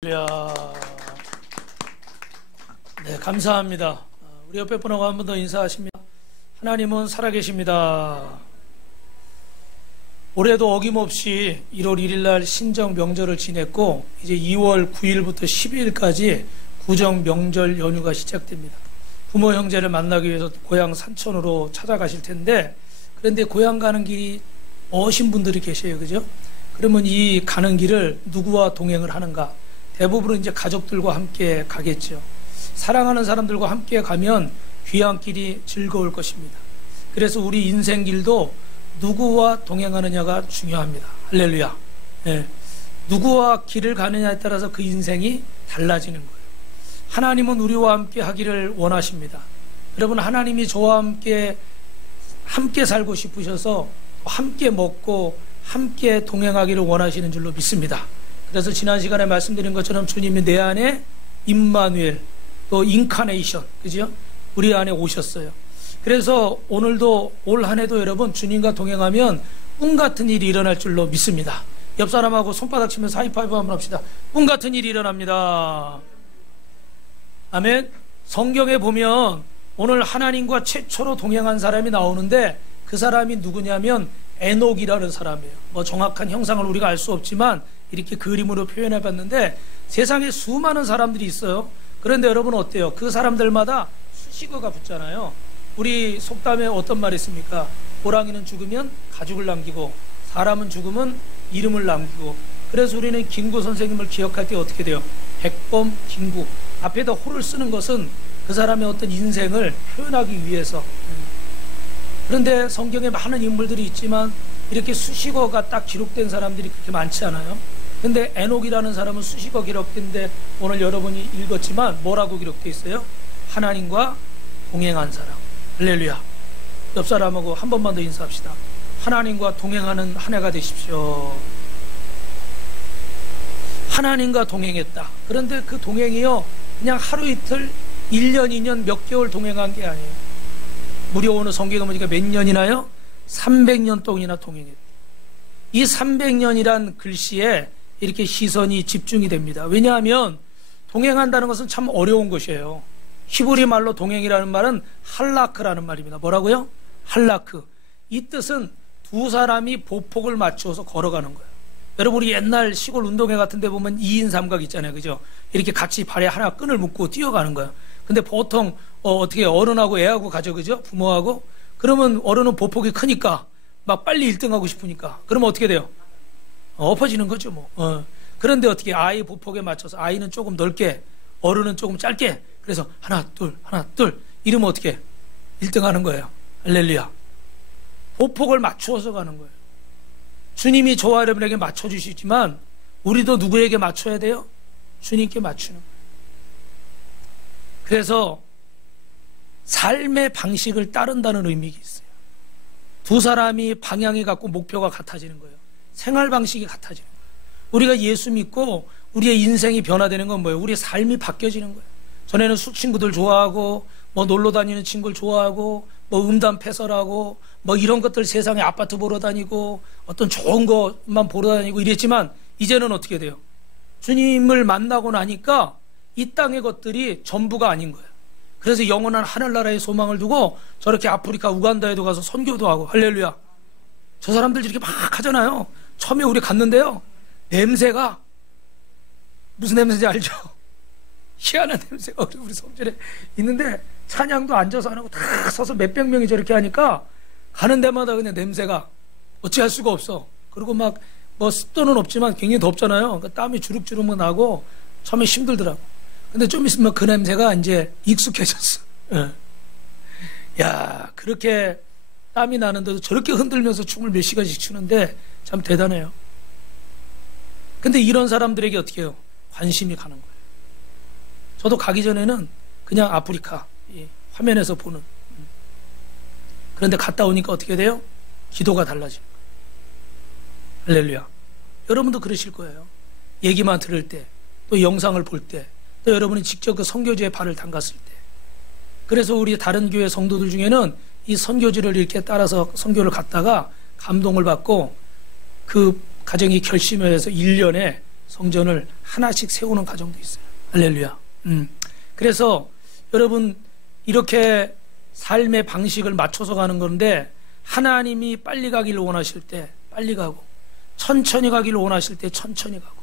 할렐루야. 네, 감사합니다. 우리 옆에 분하고 한 번 더 인사하십니다. 하나님은 살아계십니다. 올해도 어김없이 1월 1일 날 신정 명절을 지냈고 이제 2월 9일부터 12일까지 구정 명절 연휴가 시작됩니다. 부모 형제를 만나기 위해서 고향 산천으로 찾아가실 텐데, 그런데 고향 가는 길이 머신 분들이 계셔요. 그죠? 그러면 이 가는 길을 누구와 동행을 하는가? 대부분은 이제 가족들과 함께 가겠죠. 사랑하는 사람들과 함께 가면 귀향길이 즐거울 것입니다. 그래서 우리 인생길도 누구와 동행하느냐가 중요합니다. 할렐루야. 네. 누구와 길을 가느냐에 따라서 그 인생이 달라지는 거예요. 하나님은 우리와 함께 하기를 원하십니다. 여러분, 하나님이 저와 함께 살고 싶으셔서 함께 먹고 함께 동행하기를 원하시는 줄로 믿습니다. 그래서 지난 시간에 말씀드린 것처럼 주님이 내 안에 임마누엘, 또 인카네이션, 그죠? 우리 안에 오셨어요. 그래서 오늘도 올 한 해도 여러분 주님과 동행하면 꿈 같은 일이 일어날 줄로 믿습니다. 옆 사람하고 손바닥 치면서 하이파이브 한번 합시다. 꿈 같은 일이 일어납니다. 아멘. 성경에 보면 오늘 하나님과 최초로 동행한 사람이 나오는데, 그 사람이 누구냐면 에녹이라는 사람이에요. 뭐 정확한 형상을 우리가 알 수 없지만 이렇게 그림으로 표현해 봤는데, 세상에 수많은 사람들이 있어요. 그런데 여러분 어때요? 그 사람들마다 수식어가 붙잖아요. 우리 속담에 어떤 말이 있습니까? 호랑이는 죽으면 가죽을 남기고 사람은 죽으면 이름을 남기고. 그래서 우리는 김구 선생님을 기억할 때 어떻게 돼요? 백범 김구. 앞에다 호를 쓰는 것은 그 사람의 어떤 인생을 표현하기 위해서. 그런데 성경에 많은 인물들이 있지만 이렇게 수식어가 딱 기록된 사람들이 그렇게 많지 않아요. 근데 에녹이라는 사람은 수식어 기록된데, 오늘 여러분이 읽었지만 뭐라고 기록되어 있어요? 하나님과 동행한 사람. 할렐루야. 옆 사람하고 한 번만 더 인사합시다. 하나님과 동행하는 한 해가 되십시오. 하나님과 동행했다. 그런데 그 동행이요, 그냥 하루 이틀, 1년, 2년, 몇 개월 동행한 게 아니에요. 무려 오늘 성경에 보니까 몇 년이나요? 300년 동안이나 동행했다. 이 300년이란 글씨에 이렇게 시선이 집중이 됩니다. 왜냐하면 동행한다는 것은 참 어려운 것이에요. 히브리 말로 동행이라는 말은 할라크라는 말입니다. 뭐라고요? 할라크. 이 뜻은 두 사람이 보폭을 맞추어서 걸어가는 거예요. 여러분, 우리 옛날 시골 운동회 같은 데 보면 2인 삼각 있잖아요. 그죠? 이렇게 같이 발에 하나 끈을 묶고 뛰어가는 거예요. 근데 보통 어떻게 어른하고 애하고 가죠. 그죠? 부모하고. 그러면 어른은 보폭이 크니까 막 빨리 1등하고 싶으니까. 그러면 어떻게 돼요? 엎어지는 거죠, 뭐. 그런데 어떻게 아이 보폭에 맞춰서 아이는 조금 넓게, 어른은 조금 짧게. 그래서 하나, 둘. 이러면 어떻게? 1등 하는 거예요. 할렐루야. 보폭을 맞추어서 가는 거예요. 주님이 저와 여러분에게 맞춰주시지만 우리도 누구에게 맞춰야 돼요? 주님께 맞추는 거예요. 그래서 삶의 방식을 따른다는 의미가 있어요. 두 사람이 방향이 같고 목표가 같아지는 거예요. 생활 방식이 같아지는 거예요. 우리가 예수 믿고 우리의 인생이 변화되는 건 뭐예요? 우리의 삶이 바뀌어지는 거예요. 전에는 술 친구들 좋아하고, 뭐 놀러 다니는 친구를 좋아하고, 뭐 음담 패설하고, 뭐 이런 것들 세상에 아파트 보러 다니고, 어떤 좋은 것만 보러 다니고 이랬지만, 이제는 어떻게 돼요? 주님을 만나고 나니까 이 땅의 것들이 전부가 아닌 거예요. 그래서 영원한 하늘나라의 소망을 두고 저렇게 아프리카 우간다에도 가서 선교도 하고. 할렐루야. 저 사람들 이렇게 막 하잖아요. 처음에 우리 갔는데요, 냄새가 무슨 냄새인지 알죠? 희한한 냄새가 우리 성전에 있는데, 찬양도 앉아서 안 하고 다 서서 몇백 명이 저렇게 하니까 가는 데마다 그냥 냄새가 어찌할 수가 없어. 그리고 막 뭐 습도는 없지만 굉장히 덥잖아요. 그러니까 땀이 주룩주룩 나고 처음에 힘들더라고. 근데 좀 있으면 그 냄새가 이제 익숙해졌어. 야, 그렇게 땀이 나는데도 저렇게 흔들면서 춤을 몇 시간씩 추는데 참 대단해요. 근데 이런 사람들에게 어떻게 해요? 관심이 가는 거예요. 저도 가기 전에는 그냥 아프리카 화면에서 보는. 그런데 갔다 오니까 어떻게 돼요? 기도가 달라지는 거예요. 할렐루야. 여러분도 그러실 거예요. 얘기만 들을 때, 또 영상을 볼 때, 또 여러분이 직접 그 선교지에 발을 담갔을 때. 그래서 우리 다른 교회 성도들 중에는 이 선교지를 이렇게 따라서 선교를 갔다가 감동을 받고 그 가정이 결심을 해서 1년에 성전을 하나씩 세우는 가정도 있어요. 할렐루야. 그래서 여러분 이렇게 삶의 방식을 맞춰서 가는 건데, 하나님이 빨리 가기를 원하실 때 빨리 가고, 천천히 가기를 원하실 때 천천히 가고,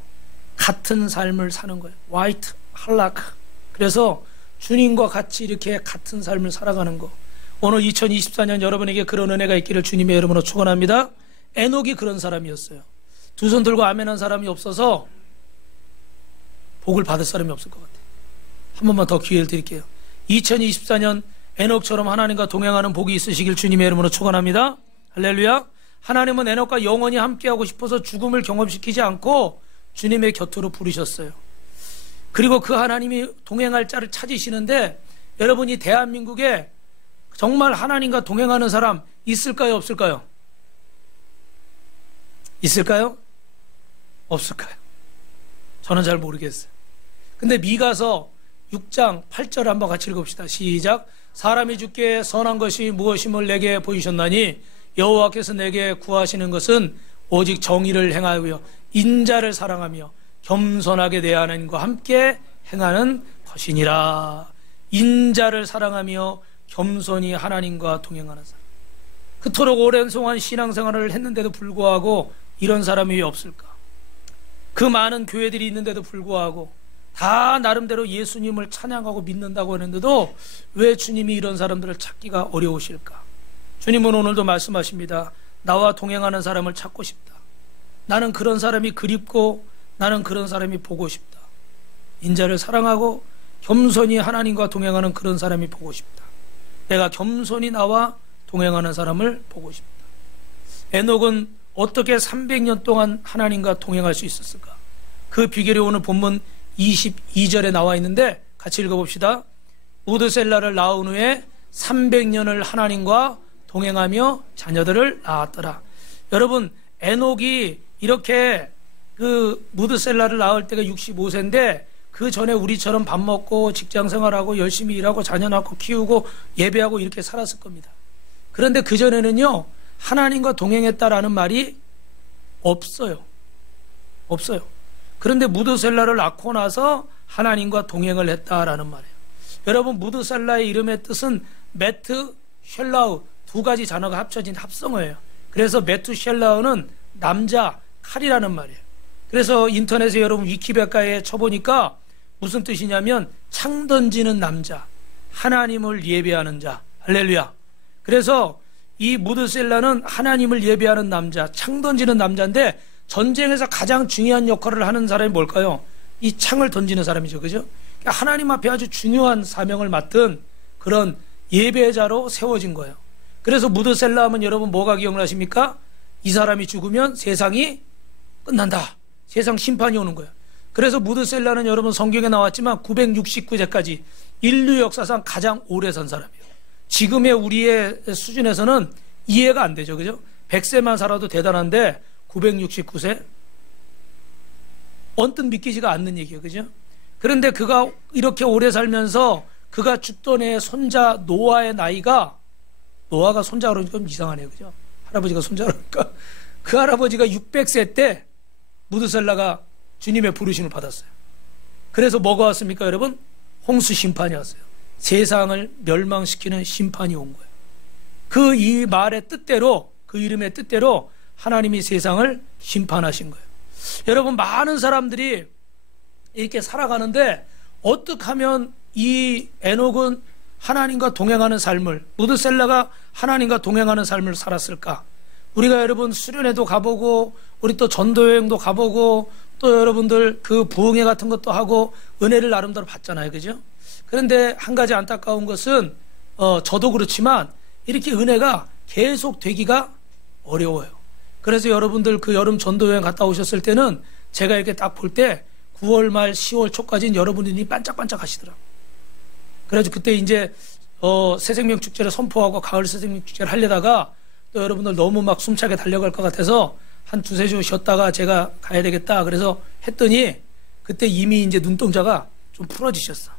같은 삶을 사는 거예요. 화이트 할라크. 그래서 주님과 같이 이렇게 같은 삶을 살아가는 거. 오늘 2024년 여러분에게 그런 은혜가 있기를 주님의 이름으로 축원합니다. 에녹이 그런 사람이었어요. 두 손 들고 아멘한 사람이 없어서 복을 받을 사람이 없을 것 같아요. 한 번만 더 기회를 드릴게요. 2024년 에녹처럼 하나님과 동행하는 복이 있으시길 주님의 이름으로 축원합니다. 할렐루야. 하나님은 에녹과 영원히 함께하고 싶어서 죽음을 경험시키지 않고 주님의 곁으로 부르셨어요. 그리고 그 하나님이 동행할 자를 찾으시는데, 여러분이 대한민국에 정말 하나님과 동행하는 사람 있을까요, 없을까요? 있을까요? 없을까요? 저는 잘 모르겠어요. 근데 미가서 6장 8절 한번 같이 읽읍시다. 시작. 사람이 주께 선한 것이 무엇임을 내게 보이셨나니 여호와께서 내게 구하시는 것은 오직 정의를 행하여 인자를 사랑하며 겸손하게 내 하나님과 함께 행하는 것이니라. 인자를 사랑하며 겸손히 하나님과 동행하는 사람. 그토록 오랜 동안 신앙생활을 했는데도 불구하고 이런 사람이 왜 없을까? 그 많은 교회들이 있는데도 불구하고 다 나름대로 예수님을 찬양하고 믿는다고 했는데도 왜 주님이 이런 사람들을 찾기가 어려우실까? 주님은 오늘도 말씀하십니다. 나와 동행하는 사람을 찾고 싶다. 나는 그런 사람이 그립고 나는 그런 사람이 보고 싶다. 인자를 사랑하고 겸손히 하나님과 동행하는 그런 사람이 보고 싶다. 내가 겸손히 나와 동행하는 사람을 보고 싶다. 에녹은 어떻게 300년 동안 하나님과 동행할 수 있었을까? 그 비결이 오늘 본문 22절에 나와 있는데 같이 읽어봅시다. 우드셀라를 낳은 후에 300년을 하나님과 동행하며 자녀들을 낳았더라. 여러분, 에녹이 이렇게 그 무드셀라를 낳을 때가 65세인데 그 전에 우리처럼 밥 먹고 직장 생활하고 열심히 일하고 자녀 낳고 키우고 예배하고 이렇게 살았을 겁니다. 그런데 그 전에는요, 하나님과 동행했다라는 말이 없어요. 없어요. 그런데 무드셀라를 낳고 나서 하나님과 동행을 했다라는 말이에요. 여러분, 무드셀라의 이름의 뜻은 메트쉘라우, 두 가지 단어가 합쳐진 합성어예요. 그래서 메투쉘라우는 남자, 칼이라는 말이에요. 그래서 인터넷에 여러분 위키백과에 쳐보니까 무슨 뜻이냐면 창 던지는 남자, 하나님을 예배하는 자. 할렐루야. 그래서 이 무드셀라는 하나님을 예배하는 남자, 창 던지는 남자인데 전쟁에서 가장 중요한 역할을 하는 사람이 뭘까요? 이 창을 던지는 사람이죠. 그죠? 하나님 앞에 아주 중요한 사명을 맡은 그런 예배자로 세워진 거예요. 그래서 무드셀라 하면 여러분 뭐가 기억나십니까? 이 사람이 죽으면 세상이 끝난다. 세상 심판이 오는 거예요. 그래서 무드셀라는 여러분 성경에 나왔지만 969세까지 인류 역사상 가장 오래 산 사람이에요. 지금의 우리의 수준에서는 이해가 안 되죠. 그죠? 100세만 살아도 대단한데 969세? 언뜻 믿기지가 않는 얘기예요. 그죠? 그런데 그가 이렇게 오래 살면서 그가 죽던 해 손자 노아의 나이가, 노아가 손자 그러니까 좀 이상하네요. 그죠? 할아버지가 손자 그러니까 그 할아버지가 600세 때 무드셀라가 주님의 부르심을 받았어요. 그래서 뭐가 왔습니까, 여러분? 홍수 심판이 왔어요. 세상을 멸망시키는 심판이 온 거예요. 그 이 말의 뜻대로, 그 이름의 뜻대로 하나님이 세상을 심판하신 거예요. 여러분, 많은 사람들이 이렇게 살아가는데 어떻게 하면 이 에녹은 하나님과 동행하는 삶을, 무드셀라가 하나님과 동행하는 삶을 살았을까? 우리가 여러분 수련회도 가보고 우리 또 전도여행도 가보고 또 여러분들 그 부흥회 같은 것도 하고 은혜를 나름대로 받잖아요. 그죠? 그런데 한 가지 안타까운 것은 저도 그렇지만 이렇게 은혜가 계속 되기가 어려워요. 그래서 여러분들 그 여름 전도여행 갔다 오셨을 때는 제가 이렇게 딱 볼 때 9월 말 10월 초까지는 여러분들이 반짝반짝 하시더라고요. 그래서 그때 이제 새생명 축제를 선포하고 가을 새생명 축제를 하려다가 또 여러분들 너무 막 숨차게 달려갈 것 같아서 한 두세 주 쉬었다가 제가 가야 되겠다 그래서 했더니 그때 이미 이제 눈동자가 좀 풀어지셨어.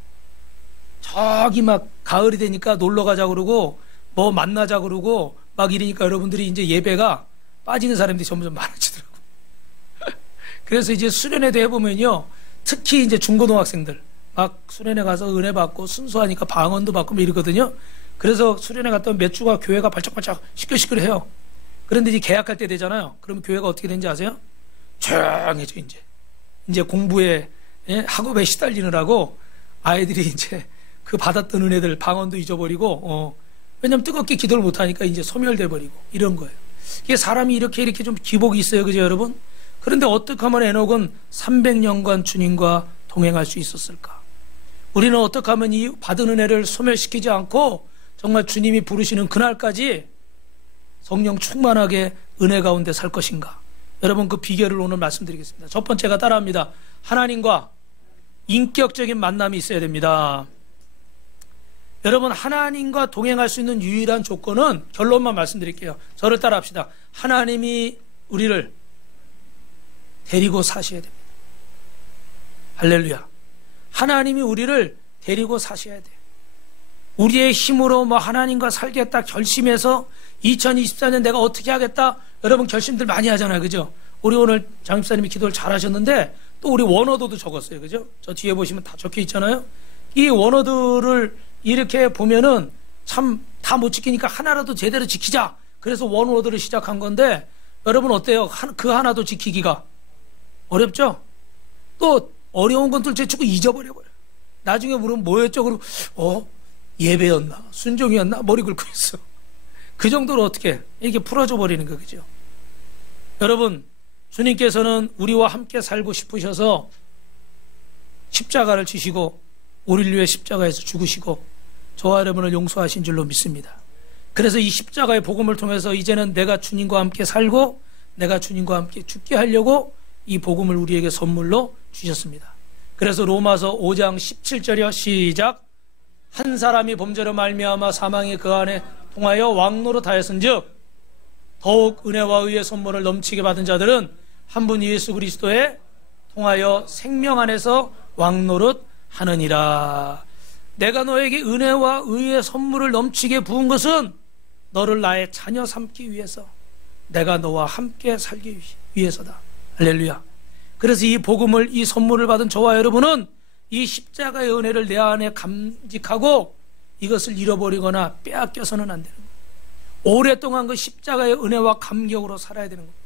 저기 막 가을이 되니까 놀러 가자 그러고 뭐 만나자 그러고 막 이러니까 여러분들이 이제 예배가 빠지는 사람들이 점점 많아지더라고. 그래서 이제 수련회 대회 보면요. 특히 이제 중고등학생들 막 수련회 가서 은혜 받고 순수하니까 방언도 받고 뭐 이러거든요. 그래서 수련회 갔던 몇 주가 교회가 발짝발짝 시끌시끌해요. 그런데 이제 계약할 때 되잖아요. 그럼 교회가 어떻게 되는지 아세요? 조용해져 이제 공부에 학업에 시달리느라고 아이들이 이제 그 받았던 은혜들 방언도 잊어버리고 왜냐면 뜨겁게 기도를 못하니까 이제 소멸돼 버리고 이런 거예요. 이게 사람이 이렇게 좀 기복이 있어요, 그죠 여러분? 그런데 어떻게 하면 에녹은 300년간 주님과 동행할 수 있었을까? 우리는 어떻게 하면 이 받은 은혜를 소멸시키지 않고 정말 주님이 부르시는 그날까지 성령 충만하게 은혜 가운데 살 것인가? 여러분 그 비결을 오늘 말씀드리겠습니다. 첫 번째가 따라합니다. 하나님과 인격적인 만남이 있어야 됩니다. 여러분 하나님과 동행할 수 있는 유일한 조건은 결론만 말씀드릴게요. 저를 따라합시다. 하나님이 우리를 데리고 사셔야 됩니다. 할렐루야. 하나님이 우리를 데리고 사셔야 돼요. 우리의 힘으로 뭐 하나님과 살겠다 결심해서 2024년 내가 어떻게 하겠다 여러분 결심들 많이 하잖아요, 그죠? 우리 오늘 장집사님이 기도를 잘 하셨는데 또 우리 원어도도 적었어요, 그죠? 저 뒤에 보시면 다 적혀 있잖아요. 이 원어들을 이렇게 보면은 참 다 못 지키니까 하나라도 제대로 지키자. 그래서 원어들을 시작한 건데 여러분 어때요? 그 하나도 지키기가 어렵죠? 또 어려운 건 둘째치고 잊어버려버려요. 나중에 물으면 뭐였죠? 그러고 예배였나? 순종이었나? 머리 긁고 있어. 그 정도로 어떻게 이렇게 풀어져 버리는 거, 그죠? 여러분 주님께서는 우리와 함께 살고 싶으셔서 십자가를 지시고 우리를 위해 십자가에서 죽으시고 저와 여러분을 용서하신 줄로 믿습니다. 그래서 이 십자가의 복음을 통해서 이제는 내가 주님과 함께 살고 내가 주님과 함께 죽게 하려고 이 복음을 우리에게 선물로 주셨습니다. 그래서 로마서 5장 17절이요. 시작. 한 사람이 범죄로 말미암아 사망이 그 안에 통하여 왕노릇 하였은즉 더욱 은혜와 의의 선물을 넘치게 받은 자들은 한 분 예수 그리스도에 통하여 생명 안에서 왕노릇 하느니라. 내가 너에게 은혜와 의의 선물을 넘치게 부은 것은 너를 나의 자녀 삼기 위해서 내가 너와 함께 살기 위해서다. 할렐루야. 그래서 이 복음을 이 선물을 받은 저와 여러분은 이 십자가의 은혜를 내 안에 감직하고 이것을 잃어버리거나 빼앗겨서는 안 되는 거예요. 오랫동안 그 십자가의 은혜와 감격으로 살아야 되는 겁니다.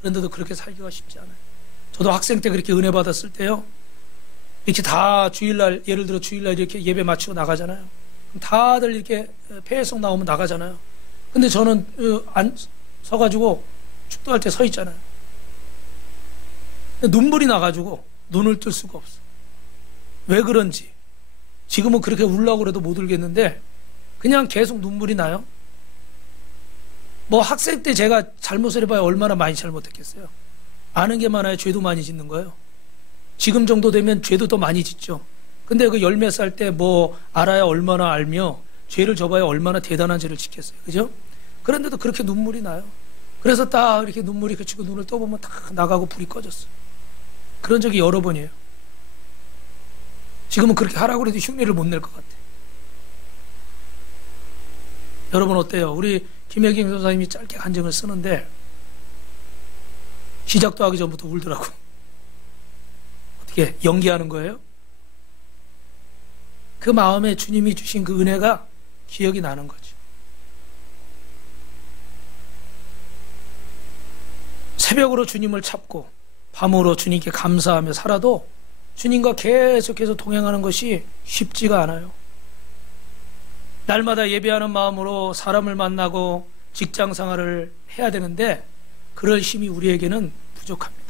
그런데도 그렇게 살기가 쉽지 않아요. 저도 학생 때 그렇게 은혜 받았을 때요, 이렇게 다 주일날, 예를 들어 주일날 이렇게 예배 마치고 나가잖아요. 다들 이렇게 폐회성 나오면 나가잖아요. 근데 저는 안 서가지고 축도할 때 서 있잖아요. 눈물이 나가지고 눈을 뜰 수가 없어. 왜 그런지 지금은 그렇게 울라고 그래도 못 울겠는데 그냥 계속 눈물이 나요. 뭐 학생 때 제가 잘못을 해봐야 얼마나 많이 잘못했겠어요. 아는 게 많아야 죄도 많이 짓는 거예요. 지금 정도 되면 죄도 더 많이 짓죠. 근데 그 열 몇 살 때 뭐 알아야 얼마나 알며 죄를 져봐야 얼마나 대단한 죄를 짓겠어요. 그죠? 그런데도 그렇게 눈물이 나요. 그래서 딱 이렇게 눈물이 그치고 눈을 떠보면 딱 나가고 불이 꺼졌어요. 그런 적이 여러 번이에요. 지금은 그렇게 하라고 해도 흉내를 못 낼 것 같아. 여러분 어때요? 우리 김혜경 선사님이 짧게 간증을 쓰는데 시작도 하기 전부터 울더라고. 어떻게 연기하는 거예요? 그 마음에 주님이 주신 그 은혜가 기억이 나는 거죠. 새벽으로 주님을 찾고 밤으로 주님께 감사하며 살아도 주님과 계속해서 동행하는 것이 쉽지가 않아요. 날마다 예배하는 마음으로 사람을 만나고 직장 생활을 해야 되는데 그럴 힘이 우리에게는 부족합니다.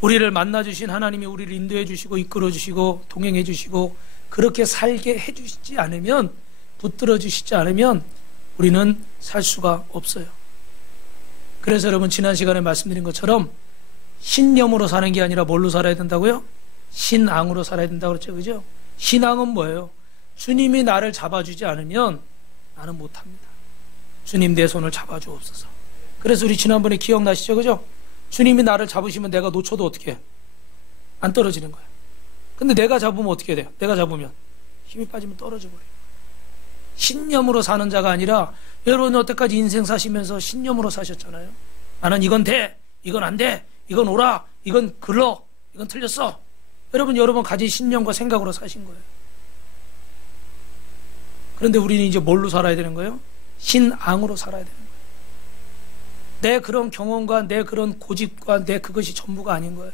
우리를 만나주신 하나님이 우리를 인도해 주시고 이끌어 주시고 동행해 주시고 그렇게 살게 해 주시지 않으면, 붙들어 주시지 않으면 우리는 살 수가 없어요. 그래서 여러분 지난 시간에 말씀드린 것처럼 신념으로 사는 게 아니라 뭘로 살아야 된다고요? 신앙으로 살아야 된다고 그랬죠. 그죠? 신앙은 뭐예요? 주님이 나를 잡아주지 않으면 나는 못합니다. 주님 내 손을 잡아주옵소서. 그래서 우리 지난번에 기억나시죠? 그죠? 주님이 나를 잡으시면 내가 놓쳐도 어떻게 해? 안 떨어지는 거예요. 근데 내가 잡으면 어떻게 돼요? 내가 잡으면 힘이 빠지면 떨어져 버려요. 신념으로 사는 자가 아니라, 여러분 여태까지 인생 사시면서 신념으로 사셨잖아요. 나는 이건 돼, 이건 안 돼, 이건 오라, 이건 글러, 이건 틀렸어. 여러분 가진 신념과 생각으로 사신 거예요. 그런데 우리는 이제 뭘로 살아야 되는 거예요? 신앙으로 살아야 되는 거예요. 내 그런 경험과 내 그런 고집과 내 그것이 전부가 아닌 거예요.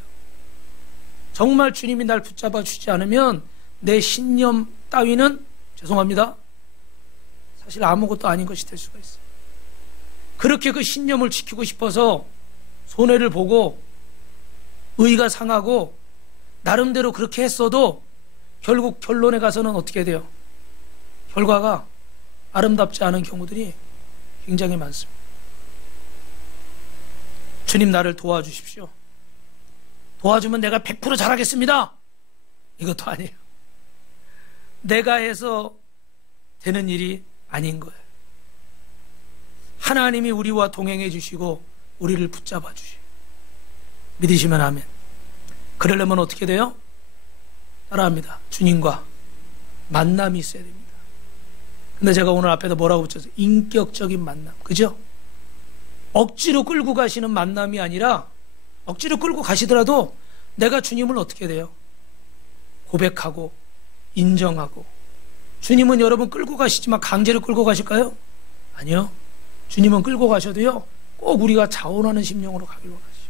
정말 주님이 날 붙잡아 주지 않으면 내 신념 따위는 죄송합니다. 사실 아무것도 아닌 것이 될 수가 있어요. 그렇게 그 신념을 지키고 싶어서 손해를 보고 의가 상하고 나름대로 그렇게 했어도 결국 결론에 가서는 어떻게 돼요? 결과가 아름답지 않은 경우들이 굉장히 많습니다. 주님 나를 도와주십시오. 도와주면 내가 100% 잘하겠습니다. 이것도 아니에요. 내가 해서 되는 일이 아닌 거예요. 하나님이 우리와 동행해 주시고 우리를 붙잡아 주시고 믿으시면 아멘. 그러려면 어떻게 돼요? 따라합니다. 주님과 만남이 있어야 됩니다. 근데 제가 오늘 앞에다 뭐라고 붙였어요? 인격적인 만남. 그죠? 억지로 끌고 가시는 만남이 아니라 억지로 끌고 가시더라도 내가 주님을 어떻게 돼요? 고백하고 인정하고. 주님은 여러분 끌고 가시지만 강제로 끌고 가실까요? 아니요. 주님은 끌고 가셔도요 꼭 우리가 자원하는 심령으로 가기로 하시죠.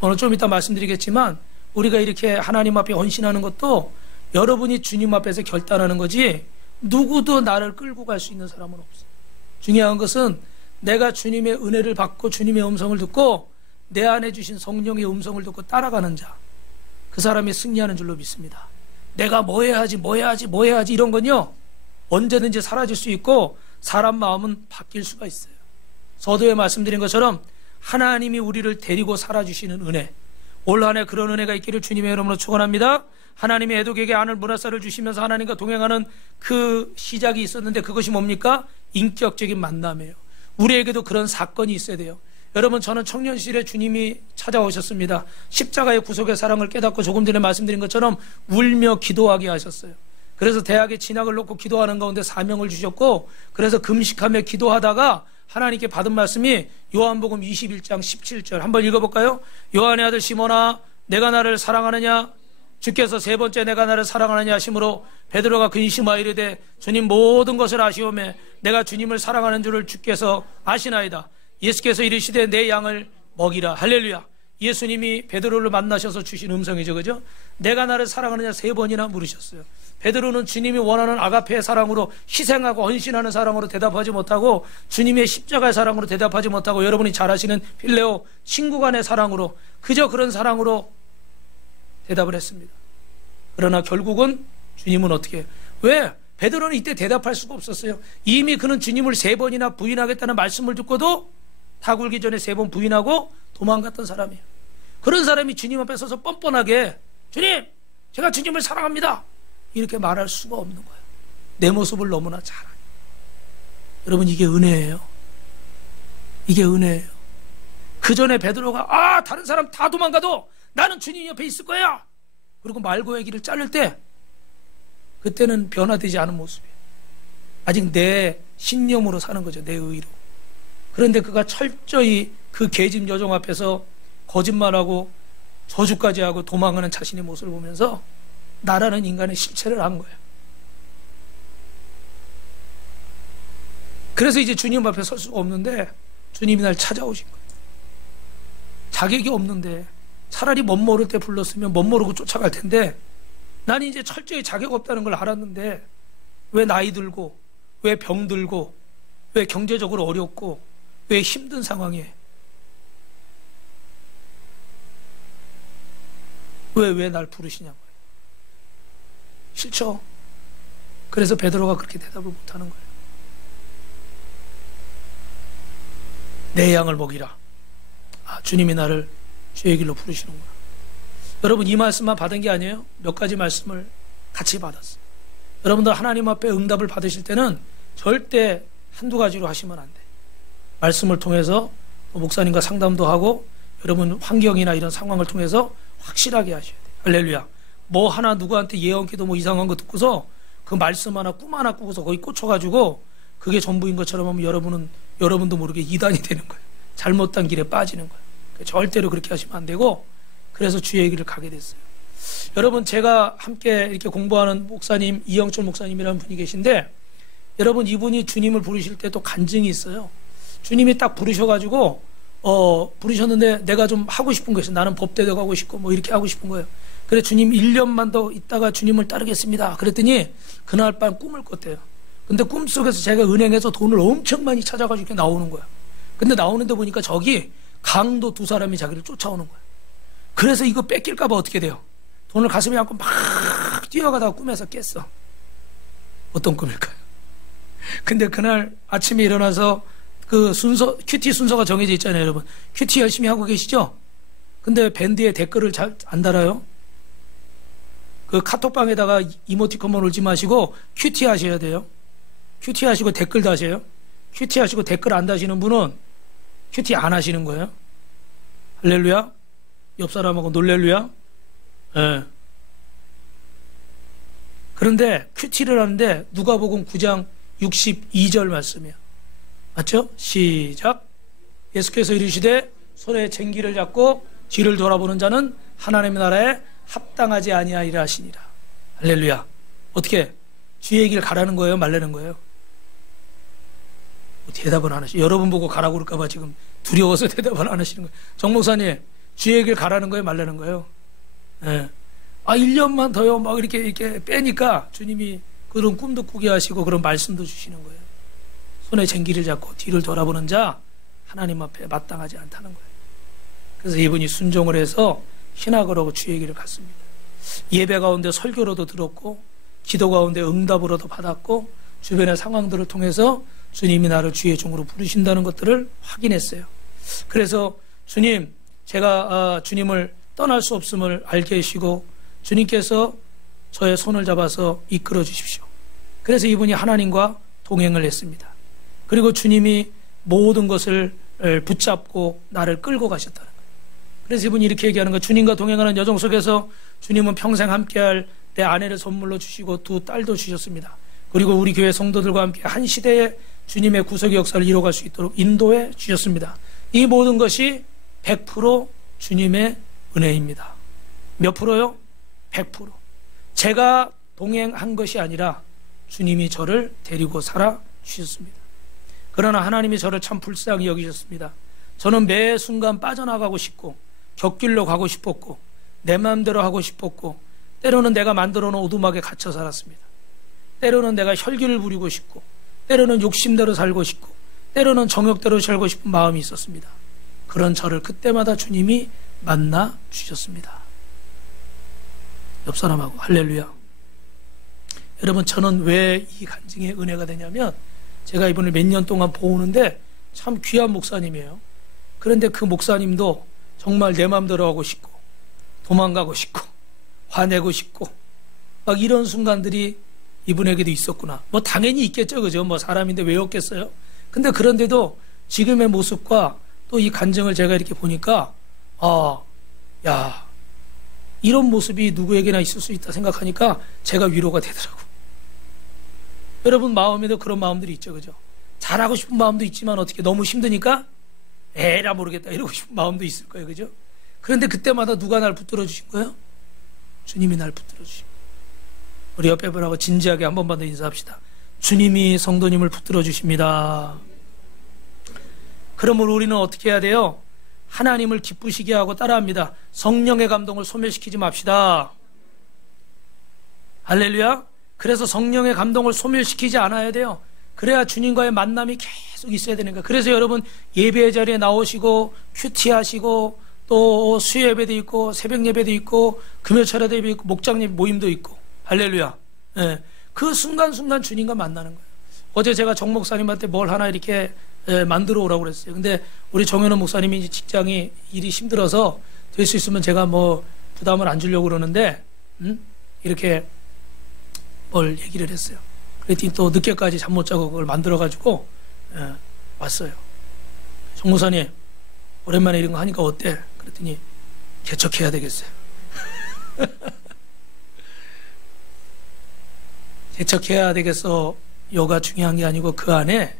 오늘 좀 이따 말씀드리겠지만 우리가 이렇게 하나님 앞에 헌신하는 것도 여러분이 주님 앞에서 결단하는 거지 누구도 나를 끌고 갈 수 있는 사람은 없어요. 중요한 것은 내가 주님의 은혜를 받고 주님의 음성을 듣고 내 안에 주신 성령의 음성을 듣고 따라가는 자, 그 사람이 승리하는 줄로 믿습니다. 내가 뭐 해야지 이런 건요 언제든지 사라질 수 있고 사람 마음은 바뀔 수가 있어요. 서두에 말씀드린 것처럼 하나님이 우리를 데리고 살아주시는 은혜, 올 한 해 그런 은혜가 있기를 주님의 이름으로 축원합니다. 하나님이 애독에게 아는 문화사를 주시면서 하나님과 동행하는 그 시작이 있었는데 그것이 뭡니까? 인격적인 만남이에요. 우리에게도 그런 사건이 있어야 돼요. 여러분 저는 청년 시절에 주님이 찾아오셨습니다. 십자가의 구속의 사랑을 깨닫고 조금 전에 말씀드린 것처럼 울며 기도하게 하셨어요. 그래서 대학에 진학을 놓고 기도하는 가운데 사명을 주셨고 그래서 금식하며 기도하다가 하나님께 받은 말씀이 요한복음 21장 17절 한번 읽어볼까요? 요한의 아들 시몬아 내가 나를 사랑하느냐? 주께서 세 번째 내가 나를 사랑하느냐 하심으로 베드로가 근심하여 이르되 주님 모든 것을 아시오매 내가 주님을 사랑하는 줄을 주께서 아시나이다. 예수께서 이르시되 내 양을 먹이라. 할렐루야. 예수님이 베드로를 만나셔서 주신 음성이죠. 그죠? 내가 나를 사랑하느냐 세 번이나 물으셨어요. 베드로는 주님이 원하는 아가페의 사랑으로 희생하고 헌신하는 사랑으로 대답하지 못하고 주님의 십자가의 사랑으로 대답하지 못하고 여러분이 잘 아시는 필레오 친구 간의 사랑으로 그저 그런 사랑으로 대답을 했습니다. 그러나 결국은 주님은 어떻게 해요? 왜? 베드로는 이때 대답할 수가 없었어요. 이미 그는 주님을 세 번이나 부인하겠다는 말씀을 듣고도 다 굴기 전에 세 번 부인하고 도망갔던 사람이에요. 그런 사람이 주님 앞에 서서 뻔뻔하게 주님 제가 주님을 사랑합니다 이렇게 말할 수가 없는 거예요. 내 모습을 너무나 잘 알아요. 여러분 이게 은혜예요. 이게 은혜예요. 그 전에 베드로가 다른 사람 다 도망가도 나는 주님 옆에 있을 거야 그리고 말고의 길을 자를 때 그때는 변화되지 않은 모습이에요. 아직 내 신념으로 사는 거죠. 내 의로. 그런데 그가 철저히 그 계집 여종 앞에서 거짓말하고 저주까지 하고 도망가는 자신의 모습을 보면서 나라는 인간의 실체를 안 거예요. 그래서 이제 주님 앞에 설 수가 없는데 주님이 날 찾아오신 거예요. 자격이 없는데 차라리 멋 모를 때 불렀으면 멋 모르고 쫓아갈 텐데 나는 이제 철저히 자격 없다는 걸 알았는데 왜 나이 들고 왜 병 들고 왜 경제적으로 어렵고 왜 힘든 상황에 왜 날 부르시냐고요. 싫죠. 그래서 베드로가 그렇게 대답을 못하는 거예요. 내 양을 먹이라. 주님이 나를 주의 길로 부르시는구나. 여러분 이 말씀만 받은 게 아니에요. 몇 가지 말씀을 같이 받았어요. 여러분들 하나님 앞에 응답을 받으실 때는 절대 한두 가지로 하시면 안 돼요. 말씀을 통해서 목사님과 상담도 하고 여러분 환경이나 이런 상황을 통해서 확실하게 하셔야 돼요. 할렐루야. 뭐 하나 누구한테 예언기도 뭐 이상한 거 듣고서 그 말씀 하나 꿈 하나 꾸고서 거기 꽂혀가지고 그게 전부인 것처럼 하면 여러분도 모르게 이단이 되는 거예요. 잘못된 길에 빠지는 거예요. 절대로 그렇게 하시면 안 되고 그래서 주의 길을 가게 됐어요. 여러분, 제가 함께 이렇게 공부하는 목사님, 이영철 목사님이라는 분이 계신데, 여러분, 이분이 주님을 부르실 때 또 간증이 있어요. 주님이 딱 부르셔가지고 부르셨는데 내가 좀 하고 싶은 거였어요. 나는 법대도 가고 싶고 뭐 이렇게 하고 싶은 거예요. 그래 주님 1년만 더 있다가 주님을 따르겠습니다. 그랬더니 그날 밤 꿈을 꿨대요. 근데 꿈속에서 제가 은행에서 돈을 엄청 많이 찾아가지고 이렇게 나오는 거야. 근데 나오는데 보니까 저기 강도 두 사람이 자기를 쫓아오는 거야. 그래서 이거 뺏길까 봐 어떻게 돼요? 돈을 가슴에 안고 막 뛰어가다가 꿈에서 깼어. 어떤 꿈일까요? 근데 그날 아침에 일어나서 그 순서, 큐티 순서가 정해져 있잖아요, 여러분. 큐티 열심히 하고 계시죠? 근데 밴드에 댓글을 잘 안 달아요. 그 카톡방에다가 이모티콘만 올지 마시고 큐티 하셔야 돼요. 큐티 하시고 댓글 다셔요. 큐티 하시고 댓글 안 다시는 분은 큐티 안 하시는 거예요. 할렐루야? 옆 사람하고 놀렐루야? 예. 그런데 큐티를 하는데 누가복음 9장 62절 말씀이에요. 맞죠? 시작. 예수께서 이르시되 손에 쟁기를 잡고 뒤를 돌아보는 자는 하나님의 나라에 합당하지 아니하리라 하시니라. 할렐루야. 어떻게 주의 길 가라는 거예요? 말라는 거예요? 대답을 안 하시죠. 여러분 보고 가라고 그럴까 봐 지금 두려워서 대답을 안 하시는 거예요. 정 목사님, 주의 길 가라는 거예요? 말라는 거예요? 예. 1년만 더요. 막 이렇게 빼니까 주님이 그런 꿈도 꾸게 하시고 그런 말씀도 주시는 거예요. 손에 쟁기를 잡고 뒤를 돌아보는 자 하나님 앞에 마땅하지 않다는 거예요. 그래서 이분이 순종을 해서 신학을 하고 주의 길을 갔습니다. 예배 가운데 설교로도 들었고 기도 가운데 응답으로도 받았고 주변의 상황들을 통해서 주님이 나를 주의 종으로 부르신다는 것들을 확인했어요. 그래서 주님, 제가 주님을 떠날 수 없음을 알게 하시고 주님께서 저의 손을 잡아서 이끌어 주십시오. 그래서 이분이 하나님과 동행을 했습니다. 그리고 주님이 모든 것을 붙잡고 나를 끌고 가셨다는 거예요. 그래서 이분이 이렇게 얘기하는 거예요. 주님과 동행하는 여정 속에서 주님은 평생 함께할 내 아내를 선물로 주시고 두 딸도 주셨습니다. 그리고 우리 교회 성도들과 함께 한 시대에 주님의 구속의 역사를 이뤄갈 수 있도록 인도해 주셨습니다. 이 모든 것이 100% 주님의 은혜입니다. 몇 프로요? 100%. 제가 동행한 것이 아니라 주님이 저를 데리고 살아 주셨습니다. 그러나 하나님이 저를 참 불쌍히 여기셨습니다. 저는 매 순간 빠져나가고 싶고 곁길로 가고 싶었고 내 마음대로 하고 싶었고 때로는 내가 만들어 놓은 오두막에 갇혀 살았습니다. 때로는 내가 혈기를 부리고 싶고 때로는 욕심대로 살고 싶고 때로는 정욕대로 살고 싶은 마음이 있었습니다. 그런 저를 그때마다 주님이 만나 주셨습니다. 옆 사람하고 할렐루야. 여러분, 저는 왜 이 간증의 은혜가 되냐면 제가 이분을 몇 년 동안 보는데 참 귀한 목사님이에요. 그런데 그 목사님도 정말 내 마음대로 하고 싶고 도망가고 싶고 화내고 싶고 막 이런 순간들이 이분에게도 있었구나. 뭐 당연히 있겠죠, 그죠? 뭐 사람인데 왜 없겠어요? 근데 그런데도 지금의 모습과 또 이 간증을 제가 이렇게 보니까 야, 이런 모습이 누구에게나 있을 수 있다 생각하니까 제가 위로가 되더라고. 여러분 마음에도 그런 마음들이 있죠, 그죠? 잘하고 싶은 마음도 있지만 어떻게 너무 힘드니까 에라 모르겠다 이러고 싶은 마음도 있을 거예요, 그죠? 그런데 그때마다 누가 날 붙들어 주신 거예요? 주님이 날 붙들어 주신 거예요. 우리 옆에 분하고 진지하게 한 번만 더 인사합시다. 주님이 성도님을 붙들어 주십니다. 그러므로 우리는 어떻게 해야 돼요? 하나님을 기쁘시게 하고 따라합니다. 성령의 감동을 소멸시키지 맙시다. 할렐루야. 그래서 성령의 감동을 소멸시키지 않아야 돼요. 그래야 주님과의 만남이 계속 있어야 되는 거예요. 그래서 여러분 예배 자리에 나오시고 큐티 하시고 또 수요 예배도 있고 새벽 예배도 있고 금요 철야도 있고 목장님 모임도 있고 할렐루야. 예. 그 순간순간 주님과 만나는 거예요. 어제 제가 정 목사님한테 뭘 하나 이렇게 만들어 오라고 그랬어요. 근데 우리 정현원 목사님이 직장이 일이 힘들어서 될 수 있으면 제가 뭐 부담을 안 주려고 그러는데 이렇게 뭘 얘기를 했어요. 그랬더니 또 늦게까지 잠 못 자고 그걸 만들어가지고 왔어요. 정 목사님 오랜만에 이런 거 하니까 어때? 그랬더니 개척해야 되겠어요. 개척해야 되겠어 요가 중요한 게 아니고 그 안에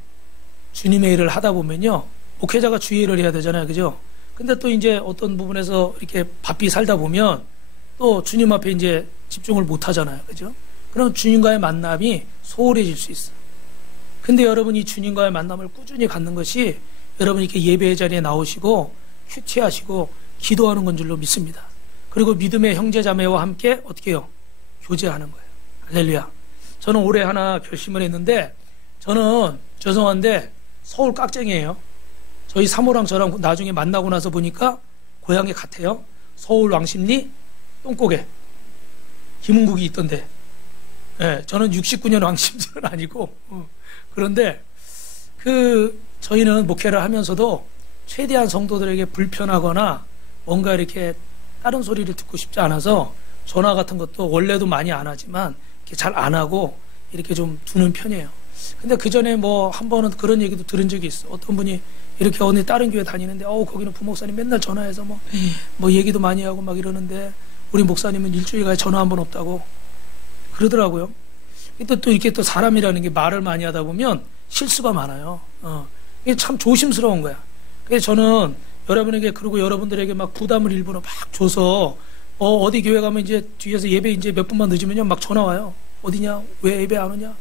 주님의 일을 하다 보면요 목회자가 주의 일을 해야 되잖아요, 그죠? 근데 또 이제 어떤 부분에서 이렇게 바삐 살다 보면 또 주님 앞에 이제 집중을 못 하잖아요. 그죠? 그럼 주님과의 만남이 소홀해질 수 있어요. 근데 여러분 이 주님과의 만남을 꾸준히 갖는 것이 여러분 이렇게 예배의 자리에 나오시고 큐티하시고 기도하는 건 줄로 믿습니다. 그리고 믿음의 형제 자매와 함께 어떻게 해요? 교제하는 거예요. 할렐루야. 저는 올해 하나 결심을 했는데 저는 죄송한데 서울 깍쟁이에요. 저희 사모랑 저랑 나중에 만나고 나서 보니까 고향이 같아요. 서울 왕십리 똥꼬개 김은국이 있던데. 네, 저는 69년 왕십리는 아니고 그런데 저희는 목회를 하면서도 최대한 성도들에게 불편하거나 뭔가 이렇게 다른 소리를 듣고 싶지 않아서 전화 같은 것도 원래도 많이 안 하지만 이렇게 잘 안 하고 이렇게 좀 두는 편이에요. 근데 그 전에 뭐 한 번은 그런 얘기도 들은 적이 있어. 어떤 분이 이렇게 어느 다른 교회 다니는데 거기는 부목사님 맨날 전화해서 뭐 얘기도 많이 하고 막 이러는데 우리 목사님은 일주일에 전화 한 번 없다고 그러더라고요. 또 이렇게 또 사람이라는 게 말을 많이 하다 보면 실수가 많아요. 이게 참 조심스러운 거야. 그래서 저는 여러분에게 그리고 여러분들에게 막 부담을 일부러 막 줘서 어디 교회 가면 이제 뒤에서 예배 이제 몇 분만 늦으면요 막 전화 와요. 어디냐? 왜 예배 안 오냐?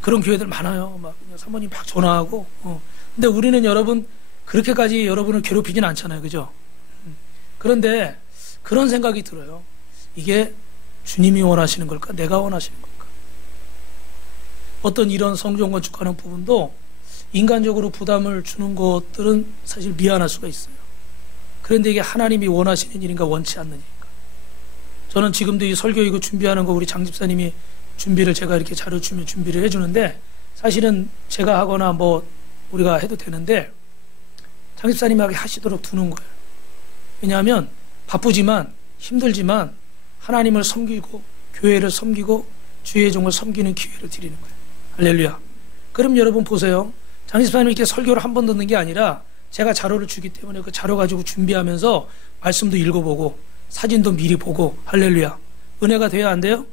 그런 교회들 많아요. 막 그냥 사모님 막 전화하고. 근데 우리는 여러분 그렇게까지 여러분을 괴롭히진 않잖아요. 그죠? 그런데 그런 생각이 들어요. 이게 주님이 원하시는 걸까? 내가 원하시는 걸까? 어떤 이런 성전 건축하는 부분도 인간적으로 부담을 주는 것들은 사실 미안할 수가 있어요. 그런데 이게 하나님이 원하시는 일인가 원치 않는 일인가. 저는 지금도 이 설교 이거 준비하는 거 우리 장 집사님이 준비를 제가 이렇게 자료 주면 준비를 해주는데 사실은 제가 하거나 뭐 우리가 해도 되는데 장 집사님이 하시도록 두는 거예요. 왜냐하면 바쁘지만 힘들지만 하나님을 섬기고 교회를 섬기고 주의 종을 섬기는 기회를 드리는 거예요. 할렐루야. 그럼 여러분 보세요. 장 집사님이 이렇게 설교를 한 번 듣는 게 아니라 제가 자료를 주기 때문에 그 자료 가지고 준비하면서 말씀도 읽어보고 사진도 미리 보고 할렐루야. 은혜가 돼야 안 돼요?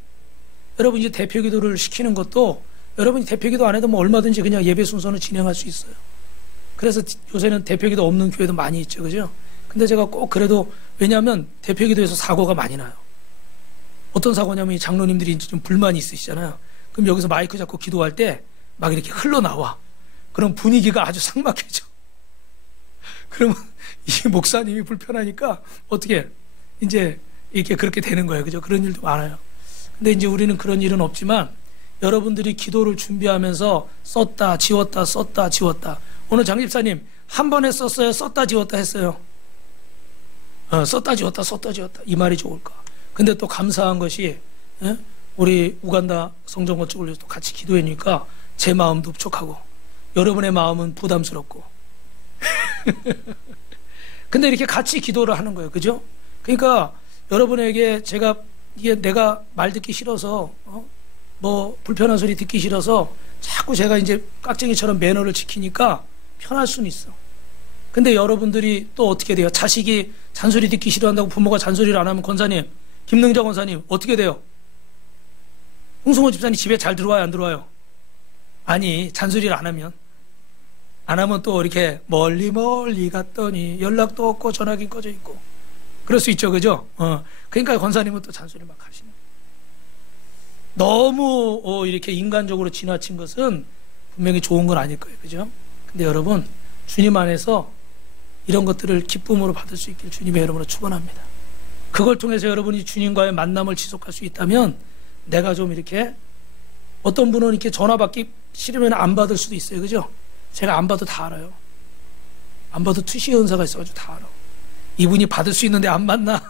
여러분 이제 대표기도를 시키는 것도 여러분이 대표기도 안 해도 뭐 얼마든지 그냥 예배 순서는 진행할 수 있어요. 그래서 요새는 대표기도 없는 교회도 많이 있죠. 그죠? 근데 제가 꼭 그래도 왜냐하면 대표기도에서 사고가 많이 나요. 어떤 사고냐면 이 장로님들이 이제 좀 불만이 있으시잖아요. 그럼 여기서 마이크 잡고 기도할 때 막 이렇게 흘러나와. 그럼 분위기가 아주 삭막해져. 그러면 이 목사님이 불편하니까 어떻게 이제 이렇게 그렇게 되는 거예요. 그죠? 그런 일도 많아요. 근데 이제 우리는 그런 일은 없지만 여러분들이 기도를 준비하면서 썼다, 지웠다, 썼다, 지웠다. 오늘 장 집사님 한 번에 썼어요? 썼다, 지웠다 했어요? 썼다, 지웠다, 썼다, 지웠다. 이 말이 좋을까? 근데 또 감사한 것이 우리 우간다 성전 건축을 위해서 또 같이 기도해니까 제 마음도 흡족하고 여러분의 마음은 부담스럽고 근데 이렇게 같이 기도를 하는 거예요. 그죠? 그러니까 여러분에게 이게 내가 말 듣기 싫어서 뭐 불편한 소리 듣기 싫어서 자꾸 제가 이제 깍쟁이처럼 매너를 지키니까 편할 수는 있어. 근데 여러분들이 또 어떻게 돼요? 자식이 잔소리 듣기 싫어한다고 부모가 잔소리를 안 하면 권사님, 김능자 권사님 어떻게 돼요? 홍성호 집사님 집에 잘 들어와요, 안 들어와요? 아니, 잔소리를 안 하면 또 이렇게 멀리 갔더니 연락도 없고 전화기 꺼져 있고 그럴 수 있죠. 그죠? 그러니까 권사님은 또 잔소리 막 하시는 거예요. 너무 이렇게 인간적으로 지나친 것은 분명히 좋은 건 아닐 거예요. 그죠? 근데 여러분 주님 안에서 이런 것들을 기쁨으로 받을 수 있길 주님의 여러분을 축원합니다. 그걸 통해서 여러분이 주님과의 만남을 지속할 수 있다면 내가 좀 이렇게 어떤 분은 이렇게 전화 받기 싫으면 안 받을 수도 있어요. 그죠? 제가 안 받아도 다 알아요. 안 받아도 투시 은사가 있어가지고 다 알아. 이분이 받을 수 있는데 안 받나?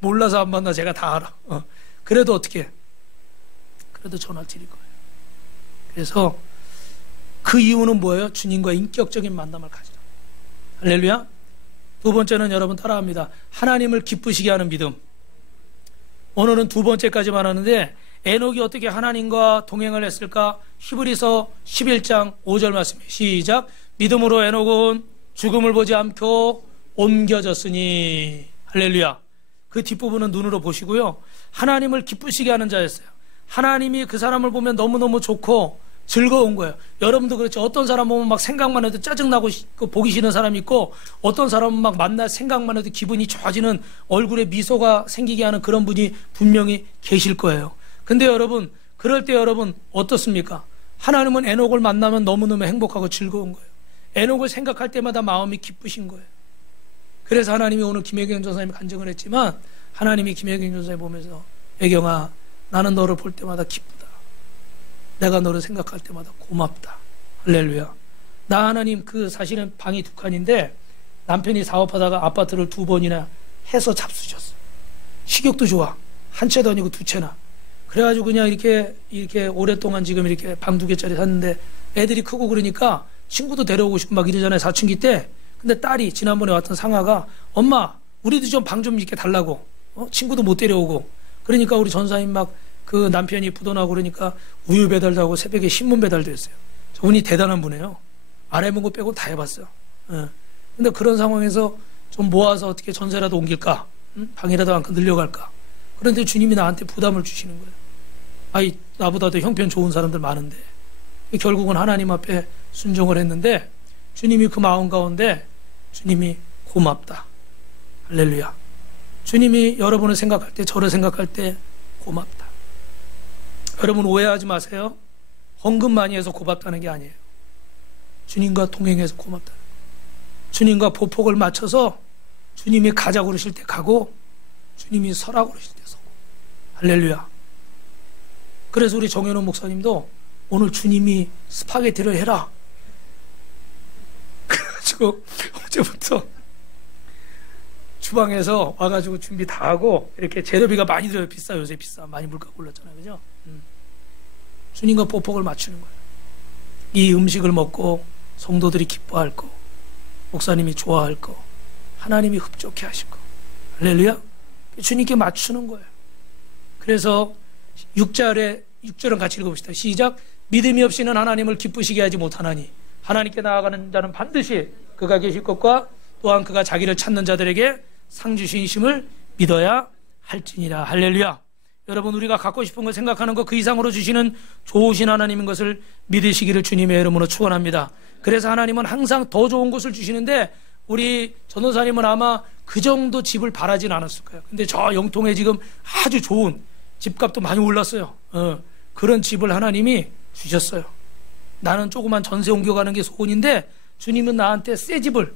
몰라서 안 받나? 제가 다 알아. 그래도 어떻게? 그래도 전화를 드릴 거예요. 그래서 그 이유는 뭐예요? 주님과 인격적인 만남을 가지라. 할렐루야. 두 번째는 여러분 따라합니다. 하나님을 기쁘시게 하는 믿음. 오늘은 두 번째까지만 하는데 에녹이 어떻게 하나님과 동행을 했을까? 히브리서 11장 5절 말씀. 시작. 믿음으로 에녹은 죽음을 보지 않고 옮겨졌으니. 할렐루야. 그 뒷부분은 눈으로 보시고요. 하나님을 기쁘시게 하는 자였어요. 하나님이 그 사람을 보면 너무너무 좋고 즐거운 거예요. 여러분도 그렇죠. 어떤 사람 보면 막 생각만 해도 짜증나고 보기 싫은 사람이 있고, 어떤 사람은 막 만날 생각만 해도 기분이 좋아지는 얼굴에 미소가 생기게 하는 그런 분이 분명히 계실 거예요. 근데 여러분, 그럴 때 여러분 어떻습니까? 하나님은 에녹을 만나면 너무너무 행복하고 즐거운 거예요. 에녹을 생각할 때마다 마음이 기쁘신 거예요. 그래서 하나님이 오늘 김혜경 전사님이 간증을 했지만, 하나님이 김혜경 전사님 보면서, 애경아, 나는 너를 볼 때마다 기쁘다. 내가 너를 생각할 때마다 고맙다. 할렐루야. 나 하나님, 사실은 방이 2칸인데 남편이 사업하다가 아파트를 2번이나 해서 잡수셨어. 식욕도 좋아. 한 채도 아니고 2채나. 그래가지고 그냥 이렇게 오랫동안 지금 이렇게 방 2개짜리 샀는데, 애들이 크고 그러니까 친구도 데려오고 싶고 막 이러잖아요. 사춘기 때. 근데 딸이 지난번에 왔던 상아가, 엄마, 우리도 좀 방 좀 이렇게 달라고. 친구도 못 데려오고. 그러니까 우리 전사님 막 그 남편이 부도나고 그러니까 우유 배달도 하고 새벽에 신문 배달도 했어요. 저분이 대단한 분이에요. 안 해본 거 빼고 다 해봤어요. 근데 그런 상황에서 좀 모아서 어떻게 전세라도 옮길까? 방이라도 한 칸 늘려갈까? 그런데 주님이 나한테 부담을 주시는 거예요. 아이, 나보다도 형편 좋은 사람들 많은데. 결국은 하나님 앞에 순종을 했는데, 주님이 그 마음 가운데 주님이 고맙다. 할렐루야. 주님이 여러분을 생각할 때, 저를 생각할 때 고맙다. 여러분 오해하지 마세요. 헌금 많이 해서 고맙다는 게 아니에요. 주님과 동행해서 고맙다. 주님과 보폭을 맞춰서 주님이 가자고 그러실 때 가고, 주님이 서라고 그러실 때 서고. 할렐루야. 그래서 우리 정현호 목사님도 오늘 주님이 스파게티를 해라. 그래가지고 어제부터 주방에서 와가지고 준비 다 하고, 이렇게 재료비가 많이 들어요. 비싸요. 요새 비싸. 많이 물가 올랐잖아요. 그죠? 주님과 보폭을 맞추는 거예요. 이 음식을 먹고 성도들이 기뻐할 거, 목사님이 좋아할 거, 하나님이 흡족해 하실 거. 할렐루야. 주님께 맞추는 거예요. 그래서 6절은 같이 읽어봅시다. 시작. 믿음이 없이는 하나님을 기쁘시게 하지 못하나니 하나님께 나아가는 자는 반드시 그가 계실 것과 또한 그가 자기를 찾는 자들에게 상 주시심을 믿어야 할지니라. 할렐루야. 여러분, 우리가 갖고 싶은 걸 생각하는 것 그 이상으로 주시는 좋으신 하나님인 것을 믿으시기를 주님의 이름으로 축원합니다. 그래서 하나님은 항상 더 좋은 것을 주시는데, 우리 전도사님은 아마 그 정도 집을 바라진 않았을 거예요. 근데 저 영통에 지금 아주 좋은, 집값도 많이 올랐어요. 그런 집을 하나님이 주셨어요. 나는 조그만 전세 옮겨가는 게 소원인데, 주님은 나한테 새 집을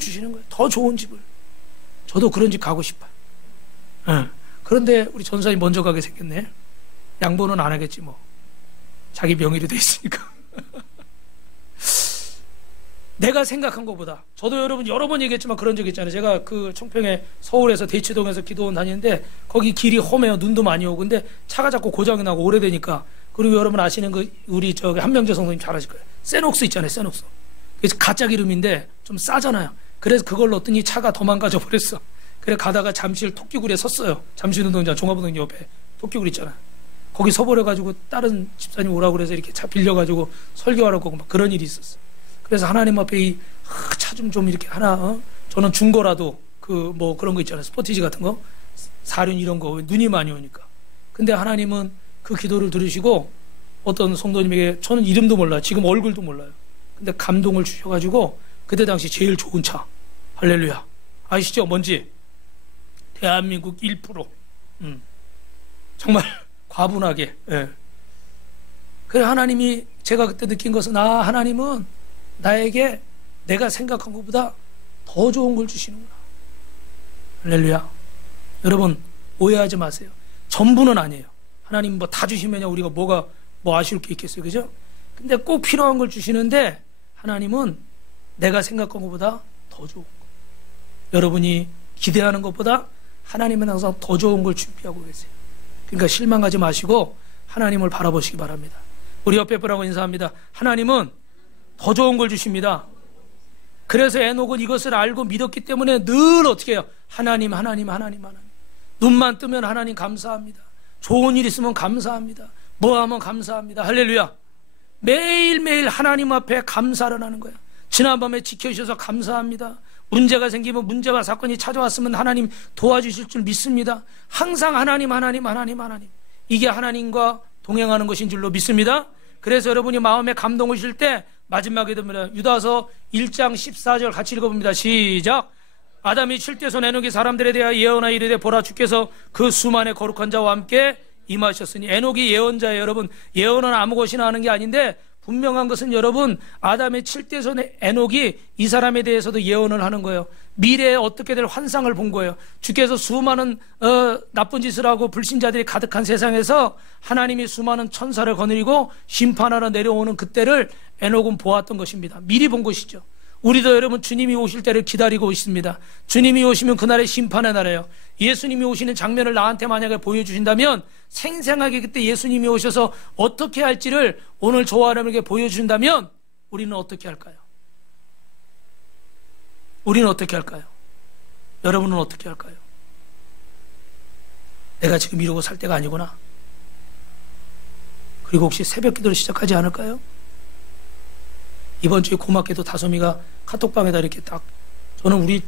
주시는 거예요. 더 좋은 집을. 저도 그런 집 가고 싶어요. 그런데 우리 전사님 먼저 가게 생겼네. 양보는 안 하겠지 뭐. 자기 명의로 돼 있으니까. 내가 생각한 것보다, 저도 여러분 여러 번 얘기했지만 그런 적 있잖아요. 제가 그 청평에 서울에서 대치동에서 기도원 다니는데, 거기 길이 험해요. 눈도 많이 오고. 근데 차가 자꾸 고장이 나고 오래되니까. 그리고 여러분 아시는 우리 한명재 성도님 잘 아실 거예요. 세녹스 있잖아요. 세녹스. 그래서 가짜 기름인데 좀 싸잖아요. 그래서 그걸 넣었더니 차가 도망가져 버렸어. 그래 가다가 잠실 토끼굴에 섰어요. 잠실운동장 종합운동장 옆에 토끼굴 있잖아요. 거기 서버려가지고 다른 집사님 오라고 그래서 이렇게 차 빌려가지고 설교하라고 막 그런 일이 있었어. 그래서 하나님 앞에 차 좀 이렇게 하나, 저는 중고라도 뭐 그런 거 있잖아요. 스포티지 같은 거, 사륜 이런 거, 눈이 많이 오니까. 근데 하나님은 그 기도를 들으시고 어떤 성도님에게, 저는 이름도 몰라요. 지금 얼굴도 몰라요. 근데 감동을 주셔가지고 그때 당시 제일 좋은 차. 할렐루야. 아시죠? 뭔지? 대한민국 1%. 정말 과분하게. 예. 그래 하나님이, 제가 그때 느낀 것은, 하나님은 나에게 내가 생각한 것보다 더 좋은 걸 주시는구나. 할렐루야. 여러분 오해하지 마세요. 전부는 아니에요. 하나님 뭐 다 주시면요 우리가 뭐 아쉬울 게 있겠어요. 그죠? 근데 꼭 필요한 걸 주시는데, 하나님은 내가 생각한 것보다 더 좋은 거, 여러분이 기대하는 것보다 하나님은 항상 더 좋은 걸 준비하고 계세요. 그러니까 실망하지 마시고 하나님을 바라보시기 바랍니다. 우리 옆에 분하고 인사합니다. 하나님은 더 좋은 걸 주십니다. 그래서 에녹은 이것을 알고 믿었기 때문에 늘 어떻게 해요? 하나님. 눈만 뜨면 하나님 감사합니다. 좋은 일 있으면 감사합니다. 뭐 하면 감사합니다. 할렐루야. 매일매일 하나님 앞에 감사를 하는 거야. 지난밤에 지켜주셔서 감사합니다. 문제가 생기면, 문제와 사건이 찾아왔으면 하나님 도와주실 줄 믿습니다. 항상 하나님. 이게 하나님과 동행하는 것인 줄로 믿습니다. 그래서 여러분이 마음에 감동을 주실 때 마지막에 됩니다. 유다서 1장 14절 같이 읽어봅니다. 시작. 아담이 칠대손 에녹이 사람들에 대하여 예언하여 이르되 보라 주께서 그 수만의 거룩한 자와 함께 임하셨으니. 에녹이 예언자예요. 여러분, 예언은 아무 것이나 하는 게 아닌데 분명한 것은 여러분, 아담의 칠대손 에녹이 이 사람에 대해서도 예언을 하는 거예요. 미래에 어떻게 될 환상을 본 거예요. 주께서 수많은 나쁜 짓을 하고 불신자들이 가득한 세상에서 하나님이 수많은 천사를 거느리고 심판하러 내려오는 그때를 에녹은 보았던 것입니다. 미리 본 것이죠. 우리도 여러분 주님이 오실 때를 기다리고 있습니다. 주님이 오시면 그날의 심판의 날이에요. 예수님이 오시는 장면을 나한테 만약에 보여주신다면, 생생하게 그때 예수님이 오셔서 어떻게 할지를 오늘 저와 여러분에게 보여주신다면 우리는 어떻게 할까요? 우리는 어떻게 할까요? 여러분은 어떻게 할까요? 내가 지금 이러고 살 때가 아니구나. 그리고 혹시 새벽 기도를 시작하지 않을까요? 이번 주에 고맙게도 다솜이가 카톡방에다 이렇게 딱, 저는 우리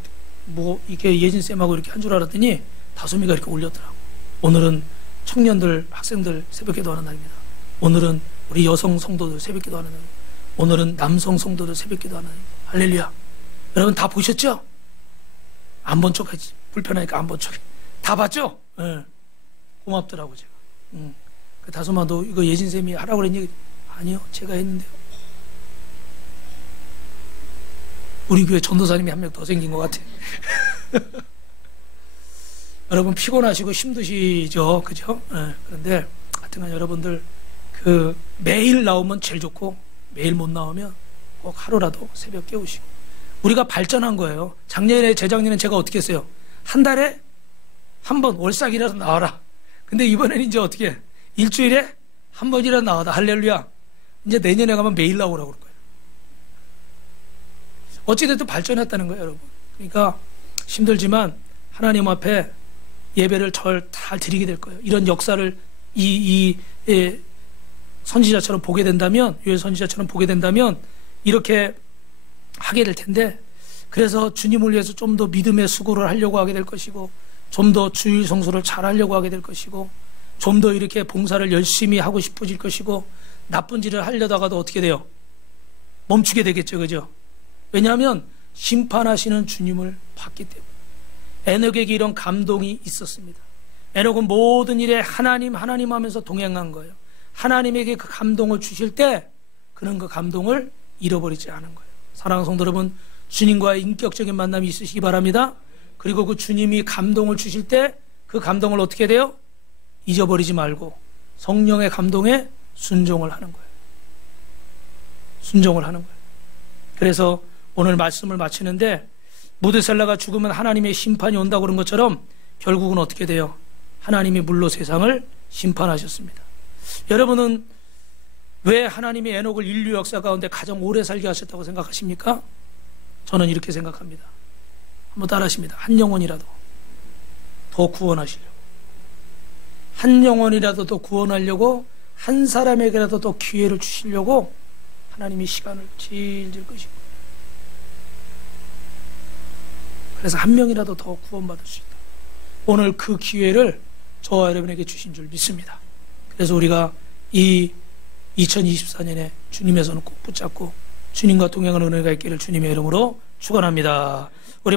이게 예진쌤하고 이렇게 한 줄 알았더니 다솜이가 이렇게 올렸더라고. 오늘은 청년들, 학생들 새벽 기도하는 날입니다. 오늘은 우리 여성 성도들 새벽 기도하는 날입니다. 오늘은 남성 성도들 새벽 기도하는 날입니다. 할렐루야. 여러분 다 보셨죠? 안 본 척 하지. 불편하니까 안 본 척. 다 봤죠? 네. 고맙더라고 제가. 그 다솜아, 너 이거 예진쌤이 하라고 그랬니? 아니요, 제가 했는데요. 우리 교회 전도사님이 한 명 더 생긴 것 같아. 여러분 피곤하시고 힘드시죠, 그죠? 네. 그런데 하여튼간 여러분들 매일 나오면 제일 좋고, 매일 못 나오면 꼭 하루라도 새벽 깨우시고. 우리가 발전한 거예요. 작년에, 재작년에 제가 어떻게 했어요? 한 달에 한 번 월삭이라도 나와라. 근데 이번에는 이제 어떻게 해? 일주일에 한 번이라도 나와라. 할렐루야. 이제 내년에 가면 매일 나오라고 그럴 거예요. 어찌됐든 발전했다는 거예요, 여러분. 그러니까 힘들지만 하나님 앞에 예배를 잘 드리게 될 거예요. 이런 역사를 선지자처럼 보게 된다면, 요엘 선지자처럼 보게 된다면 이렇게 하게 될 텐데, 그래서 주님을 위해서 좀 더 믿음의 수고를 하려고 하게 될 것이고, 좀 더 주일 성수를 잘 하려고 하게 될 것이고, 좀 더 이렇게 봉사를 열심히 하고 싶어질 것이고, 나쁜 짓을 하려다가도 어떻게 돼요? 멈추게 되겠죠, 그죠? 왜냐하면 심판하시는 주님을 봤기 때문에. 에녹에게 이런 감동이 있었습니다. 에녹은 모든 일에 하나님 하면서 동행한 거예요. 하나님에게 그 감동을 주실 때 그는 그 감동을 잃어버리지 않은 거예요. 사랑하는 성도 여러분, 주님과의 인격적인 만남이 있으시기 바랍니다. 그리고 그 주님이 감동을 주실 때 그 감동을 어떻게 돼요? 잊어버리지 말고 성령의 감동에 순종을 하는 거예요. 순종을 하는 거예요. 그래서 오늘 말씀을 마치는데, 무드셀라가 죽으면 하나님의 심판이 온다고 그런 것처럼 결국은 어떻게 돼요? 하나님이 물로 세상을 심판하셨습니다. 여러분은 왜 하나님이 에녹을 인류 역사 가운데 가장 오래 살게 하셨다고 생각하십니까? 저는 이렇게 생각합니다. 한번 따라하십니다. 한 영혼이라도 더 구원하시려고, 한 영혼이라도 더 구원하려고, 한 사람에게라도 더 기회를 주시려고 하나님이 시간을 질질 끄시고, 그래서 한 명이라도 더 구원받을 수 있다. 오늘 그 기회를 저와 여러분에게 주신 줄 믿습니다. 그래서 우리가 이 2024년에 주님의 손을 꼭 붙잡고 주님과 동행하는 은혜가 있기를 주님의 이름으로 축원합니다. 우리